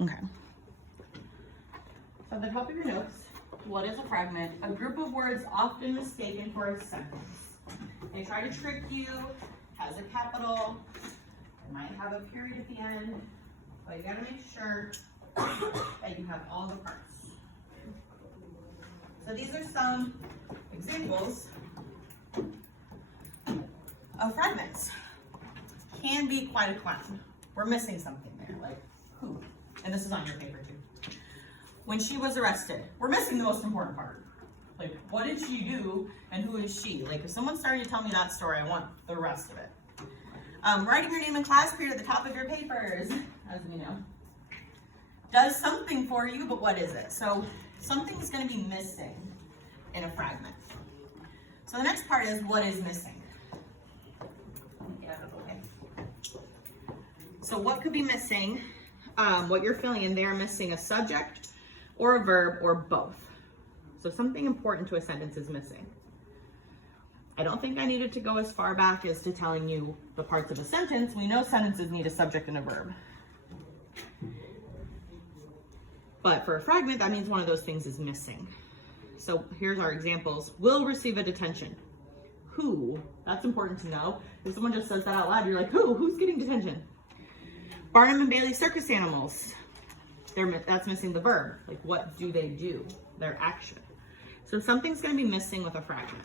Okay. So at the top of your notes, what is a fragment? A group of words often mistaken for a sentence. They try to trick you, has a capital, it might have a period at the end, but you gotta make sure that you have all the parts. So these are some examples of fragments. Can be quite a clown. We're missing something there, like who? And this is on your paper too. When she was arrested, we're missing the most important part. Like, what did she do and who is she? Like, if someone started to tell me that story, I want the rest of it. Writing your name and class period at the top of your papers, as we know, does something for you, but what is it? So something's going to be missing in a fragment. So the next part is what is missing. Get out of the way. So what could be missing? What you're filling in there, missing a subject or a verb or both. So something important to a sentence is missing. I don't think I needed to go as far back as to telling you the parts of a sentence. We know sentences need a subject and a verb. But for a fragment, that means one of those things is missing. So here's our examples. Will receive a detention. Who? That's important to know. If someone just says that out loud, you're like, who? Who's getting detention? Barnum and Bailey circus animals. That's missing the verb. Like, what do they do? Their action. So something's going to be missing with a fragment.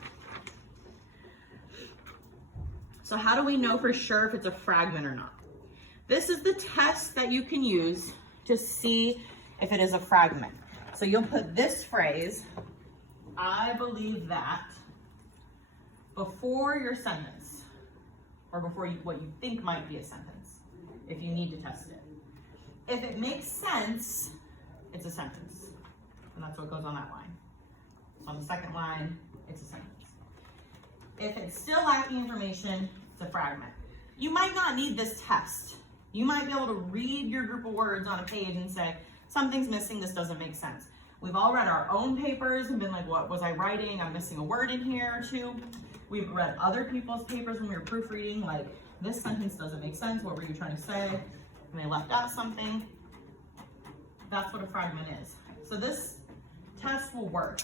So how do we know for sure if it's a fragment or not? This is the test that you can use to see if it is a fragment. So you'll put this phrase, I believe that, before your sentence, or before what you think might be a sentence, if you need to test it. If it makes sense, it's a sentence. And that's what goes on that line. So on the second line, it's a sentence. If it's still lacking information, it's a fragment. You might not need this test. You might be able to read your group of words on a page and say, something's missing, this doesn't make sense. We've all read our own papers and been like, what was I writing? I'm missing a word in here or two. We've read other people's papers when we were proofreading, like, this sentence doesn't make sense, what were you trying to say? And they left out something. That's what a fragment is. So this test will work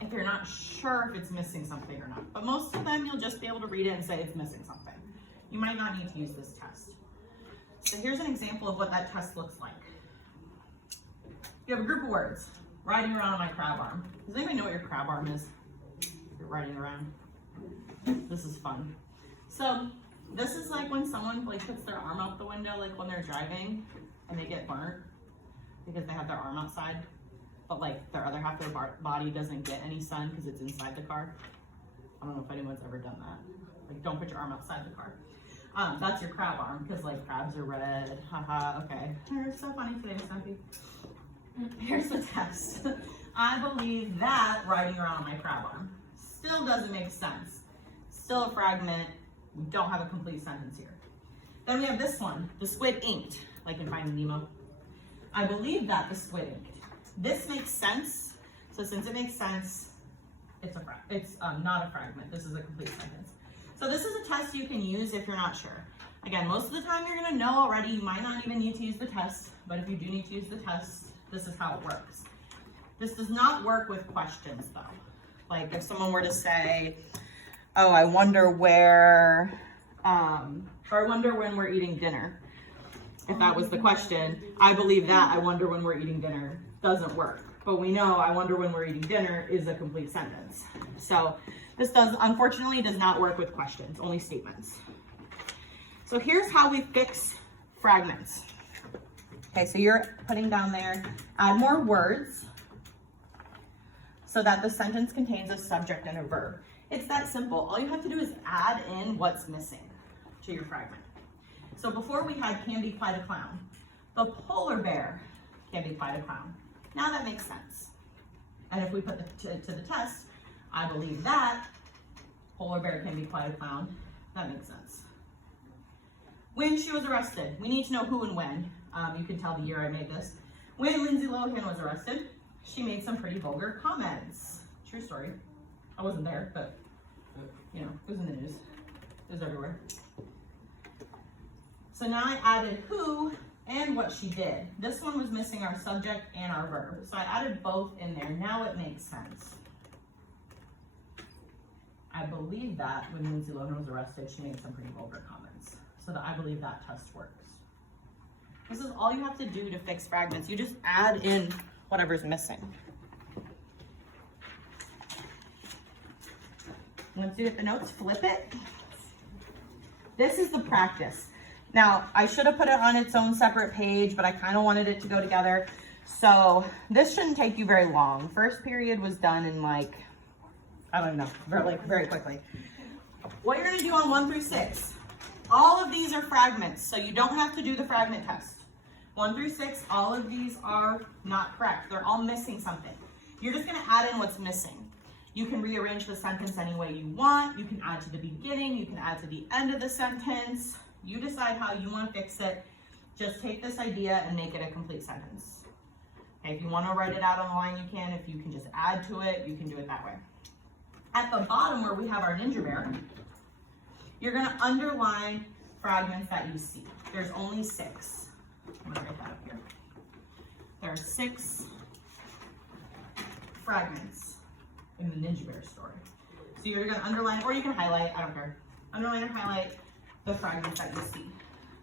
if you're not sure if it's missing something or not. But most of them, you'll just be able to read it and say it's missing something. You might not need to use this test. So here's an example of what that test looks like. You have a group of words, riding around on my crab arm. Does anybody know what your crab arm is? You're riding around. This is fun. So this is like when someone like puts their arm out the window, like when they're driving and they get burnt because they have their arm outside, but like their other half of their body doesn't get any sun because it's inside the car. I don't know if anyone's ever done that. Like, don't put your arm outside the car. That's your crab arm because like crabs are red. Haha, okay. You're so funny today, Stumpy. Here's the test. I believe that riding around on my crab arm. Still doesn't make sense. Still a fragment. We don't have a complete sentence here. Then we have this one, the squid inked, like in Finding Nemo. I believe that the squid inked. This makes sense. So since it makes sense, it's not a fragment. This is a complete sentence. So this is a test you can use if you're not sure. Again, most of the time you're gonna know already. You might not even need to use the test, but if you do need to use the test, this is how it works. This does not work with questions though. Like if someone were to say, oh, I wonder where, or I wonder when we're eating dinner. If that was the question, I believe that, I wonder when we're eating dinner, doesn't work. But we know I wonder when we're eating dinner is a complete sentence. So this unfortunately does not work with questions, only statements. So here's how we fix fragments. Okay, so you're putting down there, add more words so that the sentence contains a subject and a verb. It's that simple. All you have to do is add in what's missing to your fragment. So before we had can be quite a clown. The polar bear can be quite a clown. Now that makes sense. And if we put to the test, I believe that polar bear can be quite a clown. That makes sense. When she was arrested, we need to know who and when. You can tell the year I made this. When Lindsay Lohan was arrested, she made some pretty vulgar comments. True story. I wasn't there, but you know, it was in the news. It was everywhere. So now I added who and what she did. This one was missing our subject and our verb. So I added both in there. Now it makes sense. I believe that when Lindsay Lohan was arrested, she made some pretty vulgar comments. So I believe that test works. This is all you have to do to fix fragments. You just add in whatever's missing. Once you get the notes, flip it. This is the practice. Now, I should have put it on its own separate page, but I kind of wanted it to go together. So this shouldn't take you very long. First period was done in like, I don't know, very quickly. What you're gonna do on 1 through 6, all of these are fragments, so you don't have to do the fragment test. 1 through 6, all of these are not correct. They're all missing something. You're just gonna add in what's missing. You can rearrange the sentence any way you want. You can add to the beginning, you can add to the end of the sentence. You decide how you want to fix it. Just take this idea and make it a complete sentence. Okay, if you want to write it out on the line, you can. If you can just add to it, you can do it that way. At the bottom where we have our ninja bear, you're going to underline fragments that you see. There's only 6. I'm going to write that up here. There are 6 fragments in the ninja bear story. So you're going to underline, or you can highlight, I don't care. Underline or highlight the fragments that you see.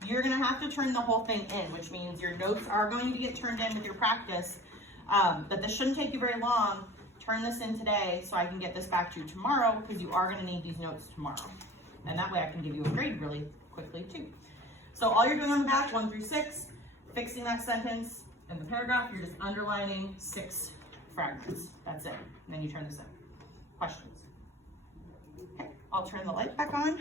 You're going to have to turn the whole thing in, which means your notes are going to get turned in with your practice, but this shouldn't take you very long. Turn this in today so I can get this back to you tomorrow, because you are going to need these notes tomorrow. And that way I can give you a grade really quickly too. So all you're doing on the back, 1 through 6, fixing that sentence in the paragraph, you're just underlining 6 fragments. That's it. And then you turn this in. Questions? Okay, I'll turn the light back on.